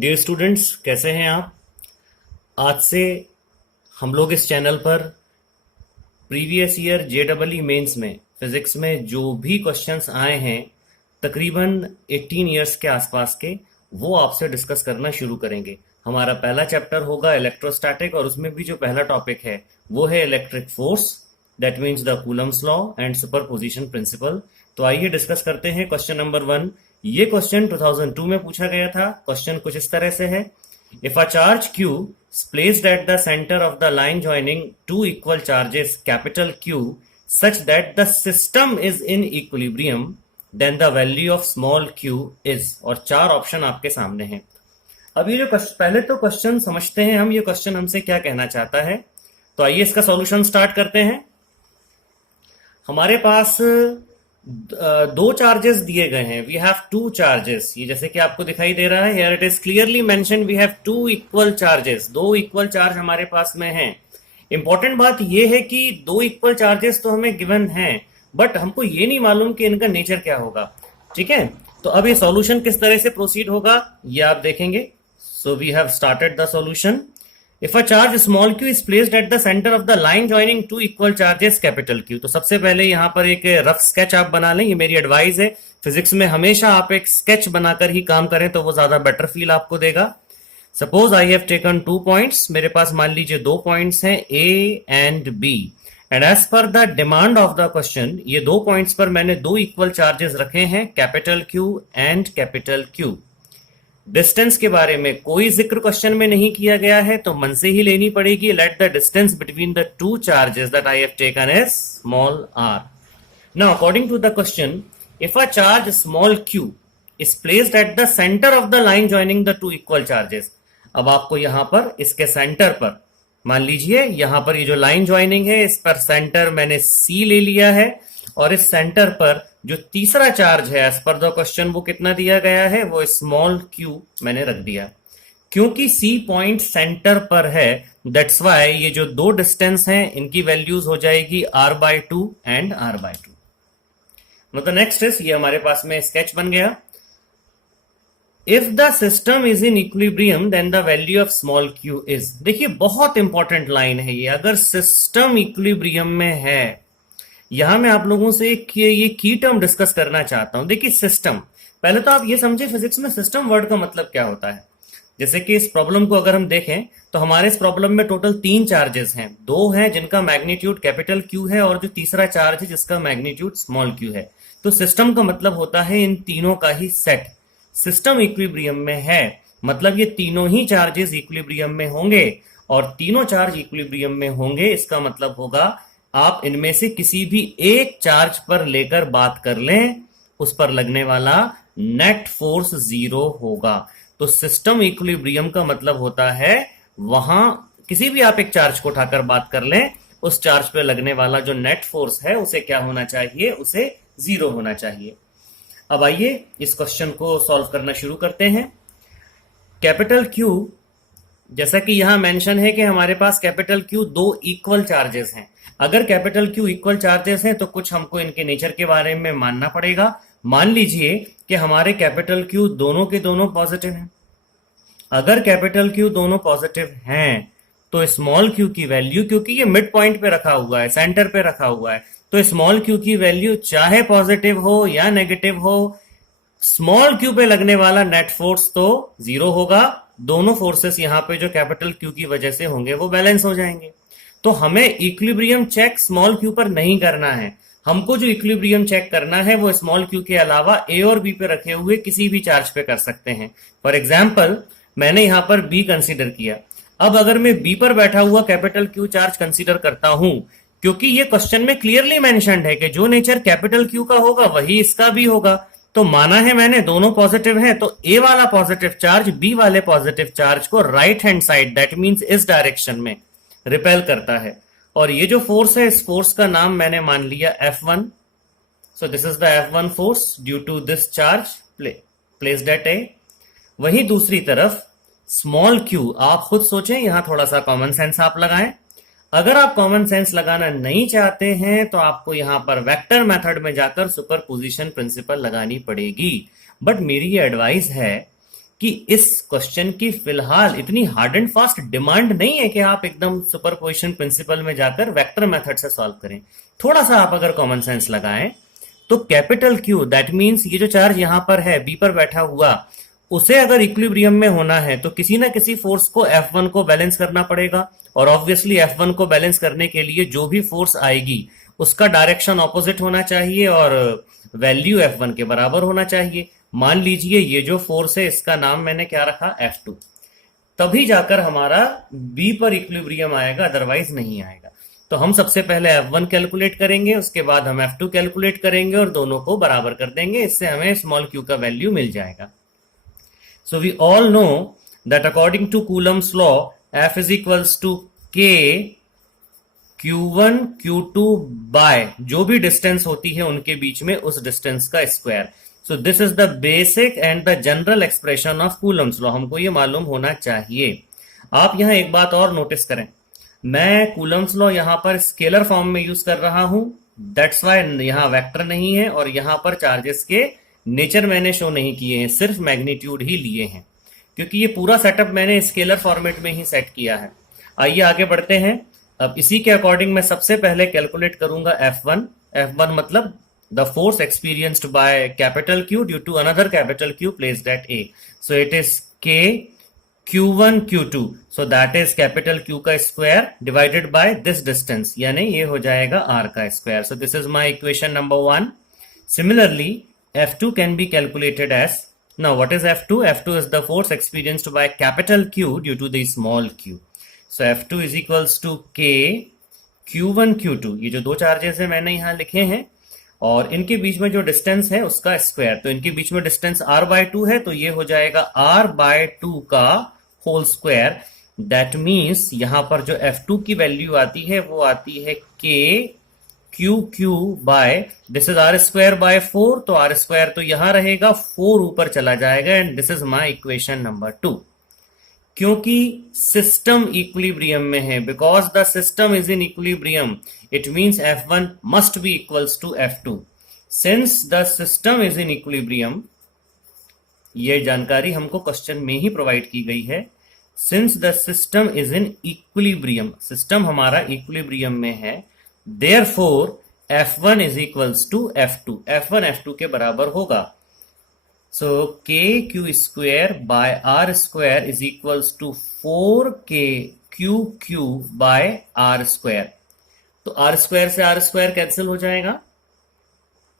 Dear students, कैसे हैं आप। आज से हम लोग इस चैनल पर प्रीवियस ईयर जेडबलई मेंस में फिजिक्स में जो भी क्वेश्चंस आए हैं तकरीबन 18 इयर्स के आसपास के, वो आपसे डिस्कस करना शुरू करेंगे। हमारा पहला चैप्टर होगा इलेक्ट्रोस्टैटिक और उसमें भी जो पहला टॉपिक है वो है electric force, that means the Coulomb's law and superposition principle. तो आइए डिस्कस करते हैं क्वेश्चन नंबर 1। ये क्वेश्चन 2002 में पूछा गया था। क्वेश्चन कुछ इस तरह से है, if a charge q is placed at the center of the line joining two equal charges capital Q such that the system is in equilibrium, then the value of small q is। और चार option आपके सामने हैं। अब ये जो पहले तो क्वेश्चन समझते हैं हम, ये क्वेश्चन हमसे क्या कहना चाहता है। तो आइए इसका सॉल्यूशन स्टार्ट करते हैं। हमारे पास दो चार्जेस दिए गए हैं। वी हैव टू चार्जेस, ये जैसे कि आपको दिखाई दे रहा है, here it is clearly mention we have two equal charges. दो इक्वल चार्ज हमारे पास में हैं। इंपॉर्टेंट बात ये है कि दो इक्वल चार्जेस तो हमें गिवन हैं, बट हमको ये नहीं मालूम कि इनका नेचर क्या होगा। ठीक है, तो अब ये सॉल्यूशन किस तरह से प्रोसीड होगा ये आप देखेंगे। So we have started the solution. If a charge small q is placed at the center of the line joining two equal charges capital Q, तो सबसे पहले यहां पर एक रफ स्केच आप बना लें। ये मेरी एडवाइस है, फिजिक्स में हमेशा आप एक स्केच बनाकर ही काम करें तो वो ज्यादा बेटर फील आपको देगा। Suppose I have taken 2 points, मेरे पास मान लीजिए 2 पॉइंट्स हैं A and B, and as per the demand of the question ये 2 पॉइंट्स पर मैंने दो इक्वल चार्जेस रखे हैं, capital Q and capital Q। Distance के बारे में कोई जिक्र क्वेश्चन में नहीं किया गया है, तो मन से ही लेनी पड़ेगी। Let the distance between the two charges that I have taken is small r। Now according to the question, if a charge small q is placed at the centre of the line joining the two equal charges. अब आपको यहां पर इसके centre पर, मान लीजिए यहां पर ये जो लाइन ज्वाइनिंग है इस पर सेंटर मैंने C ले लिया है, और इस सेंटर पर जो तीसरा चार्ज है एज पर द क्वेश्चन वो कितना दिया गया है, वो स्मॉल q मैंने रख दिया। क्योंकि C पॉइंट सेंटर पर है, दैट्स वाई ये जो दो डिस्टेंस हैं इनकी वैल्यूज हो जाएगी r/2 एंड r/2। मतलब नेक्स्ट इज, ये हमारे पास में स्केच बन गया। If the system is in equilibrium then the value of small q is. देखिए बहुत इंपॉर्टेंट लाइन है ये, अगर सिस्टम इक्विलिब्रियम में है। यहां मैं आप लोगों से ये की टर्म डिस्कस करना चाहता हूं। देखिए सिस्टम, पहले तो आप ये समझे फिजिक्स में सिस्टम वर्ड का मतलब क्या होता है। जैसे कि इस प्रॉब्लम को अगर हम देखें तो हमारे इस प्रॉब्लम में टोटल 3 चार्जेस हैं। 2 हैं जिनका मैग्नीट्यूड कैपिटल Q है, और जो तीसरा चार्ज है जिसका मैग्नीट्यूड स्मॉल q है। तो सिस्टम का मतलब होता है इन तीनों का ही सेट। सिस्टम इक्विलिब्रियम में है मतलब ये तीनों ही चार्जेस इक्विलिब्रियम में होंगे, और तीनों चार्ज इक्विलिब्रियम में होंगे इसका मतलब होगा आप इनमें से किसी भी एक चार्ज पर लेकर बात कर लें, उस पर लगने वाला नेट फोर्स 0 होगा। तो सिस्टम इक्विलिब्रियम का मतलब होता है वहां किसी भी आप एक चार्ज को उठाकर बात कर लें, उस चार्ज पर लगने वाला जो नेट फोर्स है उसे क्या होना चाहिए, उसे 0 होना चाहिए। अब आइए इस क्वेश्चन को सॉल्व करना शुरू करते हैं। कैपिटल Q, जैसा कि यहां मेंशन है कि हमारे पास कैपिटल Q दो इक्वल चार्जेस हैं। अगर कैपिटल Q इक्वल चार्जेस हैं तो कुछ हमको इनके नेचर के बारे में मानना पड़ेगा। मान लीजिए कि हमारे कैपिटल Q दोनों के दोनों पॉजिटिव हैं। अगर कैपिटल Q दोनों पॉजिटिव हैं तो स्मॉल q की वैल्यू, क्योंकि ये मिड पॉइंट पे रखा हुआ है, सेंटर पे रखा हुआ है, तो स्मॉल q की वैल्यू चाहे पॉजिटिव हो या नेगेटिव हो, स्मॉल q पे लगने वाला नेट फोर्स तो 0 होगा। दोनों फोर्सेस यहां पे जो कैपिटल Q की वजह से होंगे वो बैलेंस हो जाएंगे। तो हमें इक्विलिब्रियम चेक स्मॉल q पर नहीं करना है। हमको जो इक्विलिब्रियम चेक करना है वो स्मॉल q के अलावा A और B पे रखे हुए किसी भी चार्ज पे कर सकते हैं। फॉर एग्जाम्पल मैंने यहां पर B कंसीडर किया। अब अगर मैं B पर बैठा हुआ कैपिटल Q चार्ज कंसीडर करता हूं, क्योंकि ये क्वेश्चन में क्लियरली मेंशन्ड है कि जो नेचर कैपिटल Q का होगा वही इसका भी होगा, तो माना है मैंने दोनों पॉजिटिव हैं, तो A वाला पॉजिटिव चार्ज B वाले पॉजिटिव चार्ज को right hand side, that means इस डायरेक्शन में रिपेल करता है। और ये जो फोर्स है इस फोर्स का नाम मैंने मान लिया F1। So this is the F1 force due to this charge placed at A। वहीं दूसरी तरफ स्मॉल q, आप खुद सोचें, यहां थोड़ा सा कॉमन सेंस आप लगाएं। अगर आप कॉमन सेंस लगाना नहीं चाहते हैं तो आपको यहां पर वेक्टर मेथड में जाकर सुपरपोजिशन प्रिंसिपल लगानी पड़ेगी। बट मेरी ये एडवाइस है कि इस क्वेश्चन की फिलहाल इतनी हार्ड एंड फास्ट डिमांड नहीं है कि आप एकदम सुपरपोजिशन प्रिंसिपल में जाकर वेक्टर मेथड से सॉल्व करें। थोड़ा सा आप अगर कॉमन सेंस लगाएं तो कैपिटल क्यू दैट मींस ये जो चार्ज यहां पर है बी पर बैठा हुआ, उसे अगर इक्विलिब्रियम में होना है तो किसी ना किसी फोर्स को F1 को बैलेंस करना पड़ेगा, और ऑब्वियसली F1 को बैलेंस करने के लिए जो भी फोर्स आएगी उसका डायरेक्शन ऑपोजिट होना चाहिए और वैल्यू F1 के बराबर होना चाहिए। मान लीजिए ये जो फोर्स है इसका नाम मैंने क्या रखा, F2, तभी जाकर हमारा B पर इक्विलिब्रियम आएगा, अदरवाइज नहीं आएगा। तो हम सबसे पहले F1 कैलकुलेट करेंगे, उसके बाद हम F2 कैलकुलेट करेंगे और दोनों को बराबर कर देंगे, इससे हमें स्मॉल q का वैल्यू मिल जाएगा। So we all know that according to Coulomb's law, F is equals to K Q1 Q2 by जो भी डिस्टेंस होती है उनके बीच में उस डिस्टेंस का square. So this is the basic and the general expression of Coulomb's law, हमको ये मालूम होना चाहिए। आप यहां एक बात और नोटिस करें, मैं कूलम्स लॉ यहां पर स्केलर फॉर्म में यूज कर रहा हूं, दैट्स वाई यहां वेक्टर नहीं है और यहां पर चार्जेस के नेचर मैंने शो नहीं किए हैं, सिर्फ मैग्नीट्यूड ही लिए हैं, क्योंकि ये पूरा सेटअप मैंने स्केलर फॉर्मेट में ही सेट किया है। आइए आगे बढ़ते हैं। अब इसी के अकॉर्डिंग मैं सबसे पहले कैलकुलेट करूंगा F1। F1 मतलब the force experienced by capital Q due to another capital Q placed at A। So it is K Q1 Q2, so that is capital Q का square divided by this distance, यानी ये हो जाएगा R का square. So this is my equation number 1। Similarly, F2 can be calculated as, now what is F2? F2 is the force experienced by capital Q due to the small q. So F2 is equals to K Q1 Q2, ये जो दो charges है मैंने यहाँ लिखे हैं और इनके बीच में जो डिस्टेंस है उसका स्क्वायर, तो इनके बीच में डिस्टेंस r/2 है तो ये हो जाएगा r/2 का होल स्क्वायर। दैट मीन्स यहां पर जो F2 की वैल्यू आती है वो आती है K QQ by, this is R square by 4, तो आर स्क्वायर तो यहां रहेगा, 4 ऊपर चला जाएगा and this is my equation number 2। क्योंकि सिस्टम इक्विलिब्रियम में है, because the system is in equilibrium, it means F1 must be equals to F2। Since the system is in equilibrium, ये जानकारी हमको क्वेश्चन में ही प्रोवाइड की गई है। Since the system is in equilibrium, system हमारा इक्विलिब्रियम में है, therefore F1 is equals to F2, F1 F2 के बराबर होगा। So K Q square by R square is equals to 4K Q Q by R square। तो R square से R square cancel हो जाएगा,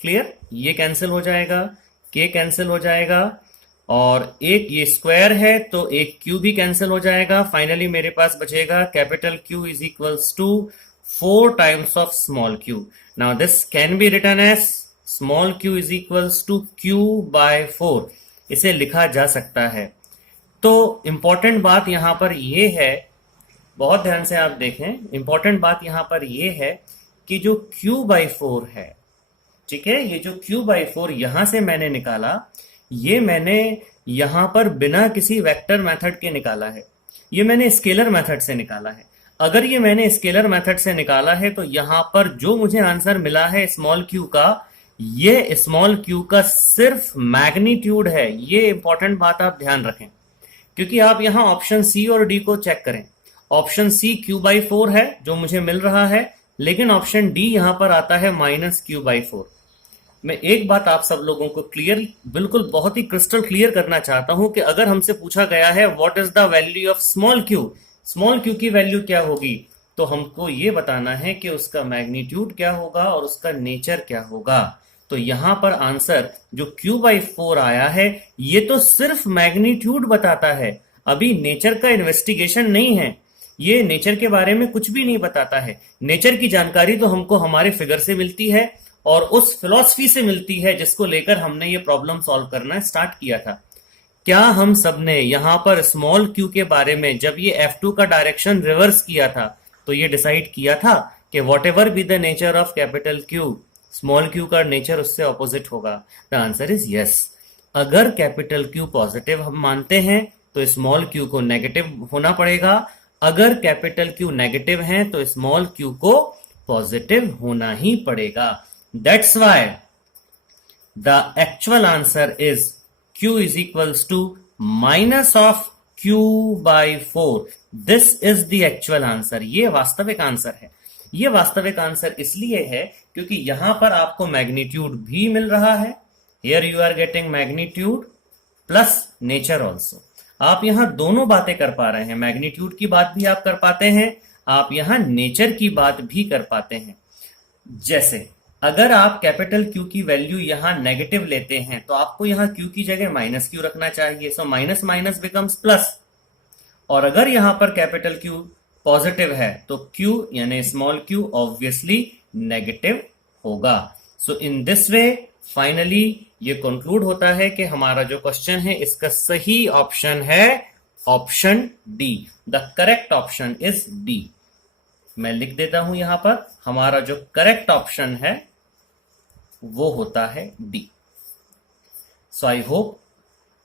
क्लियर, ये कैंसिल हो जाएगा, K कैंसिल हो जाएगा और एक ये स्क्वायर है तो एक Q भी कैंसिल हो जाएगा। फाइनली मेरे पास बचेगा capital Q is equals to 4 times of small q. Now this can be written as small q is equals to q by 4, इसे लिखा जा सकता है। तो इंपॉर्टेंट बात यहां पर ये है, बहुत ध्यान से आप देखें, इंपॉर्टेंट बात यहां पर ये है कि जो q by 4 है, ठीक है, ये जो q by 4 यहां से मैंने निकाला, ये मैंने यहां पर बिना किसी वेक्टर मेथड के निकाला है, ये मैंने स्केलर मेथड से निकाला है। अगर ये मैंने स्केलर मेथड से निकाला है तो यहां पर जो मुझे आंसर मिला है स्मॉल q का, ये स्मॉल q का सिर्फ मैग्नीट्यूड है। ये इंपॉर्टेंट बात आप ध्यान रखें, क्योंकि आप यहां ऑप्शन सी और डी को चेक करें। ऑप्शन सी q/4 है जो मुझे मिल रहा है, लेकिन ऑप्शन डी यहां पर आता है -q/4। मैं एक बात आप सब लोगों को क्लियर, बिल्कुल बहुत ही क्रिस्टल क्लियर करना चाहता हूं कि अगर हमसे पूछा गया है what is the value of small q, small q की वैल्यू क्या होगी, तो हमको ये बताना है कि उसका मैग्नीट्यूड क्या होगा और उसका नेचर क्या होगा। तो यहां पर आंसर जो q/4 आया है ये तो सिर्फ मैग्नीट्यूड बताता है, अभी नेचर का इन्वेस्टिगेशन नहीं है, ये नेचर के बारे में कुछ भी नहीं बताता है। नेचर की जानकारी तो हमको हमारे फिगर से मिलती है और उस फिलॉसफी से मिलती है जिसको लेकर हमने ये प्रॉब्लम सॉल्व करना स्टार्ट किया था। क्या हम सबने यहां पर स्मॉल q के बारे में जब ये F2 का डायरेक्शन रिवर्स किया था तो ये डिसाइड किया था कि what ever be the nature of capital Q, small q का नेचर उससे ऑपोजिट होगा? The answer is yes. अगर कैपिटल Q पॉजिटिव हम मानते हैं तो स्मॉल q को नेगेटिव होना पड़ेगा, अगर कैपिटल Q नेगेटिव है तो स्मॉल q को पॉजिटिव होना ही पड़ेगा। That's why the actual answer is q is equals to minus of Q by 4। This is the actual answer. ये वास्तविक आंसर है। ये वास्तविक आंसर इसलिए है क्योंकि यहां पर आपको मैग्नीट्यूड भी मिल रहा है। Here you are getting magnitude plus nature also. आप यहां दोनों बातें कर पा रहे हैं। मैग्नीट्यूड की बात भी आप कर पाते हैं, आप यहां नेचर की बात भी कर पाते हैं। जैसे अगर आप कैपिटल Q की वैल्यू यहां नेगेटिव लेते हैं तो आपको यहां Q की जगह माइनस Q रखना चाहिए। So minus minus becomes plus. और अगर यहां पर कैपिटल Q पॉजिटिव है तो Q यानी स्मॉल q ऑब्वियसली नेगेटिव होगा। सो इन दिस वे फाइनली ये कंक्लूड होता है कि हमारा जो क्वेश्चन है इसका सही ऑप्शन है option D. The correct option is D. मैं लिख देता हूं यहां पर, हमारा जो करेक्ट ऑप्शन है वो होता है डी। सो आई होप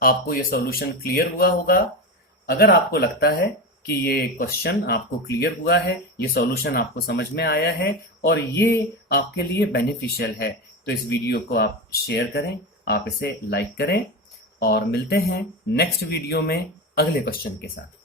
आपको ये सॉल्यूशन क्लियर हुआ होगा। अगर आपको लगता है कि ये क्वेश्चन आपको क्लियर हुआ है, ये सॉल्यूशन आपको समझ में आया है और ये आपके लिए बेनिफिशियल है, तो इस वीडियो को आप शेयर करें, आप इसे लाइक करें और मिलते हैं नेक्स्ट वीडियो में अगले क्वेश्चन के साथ।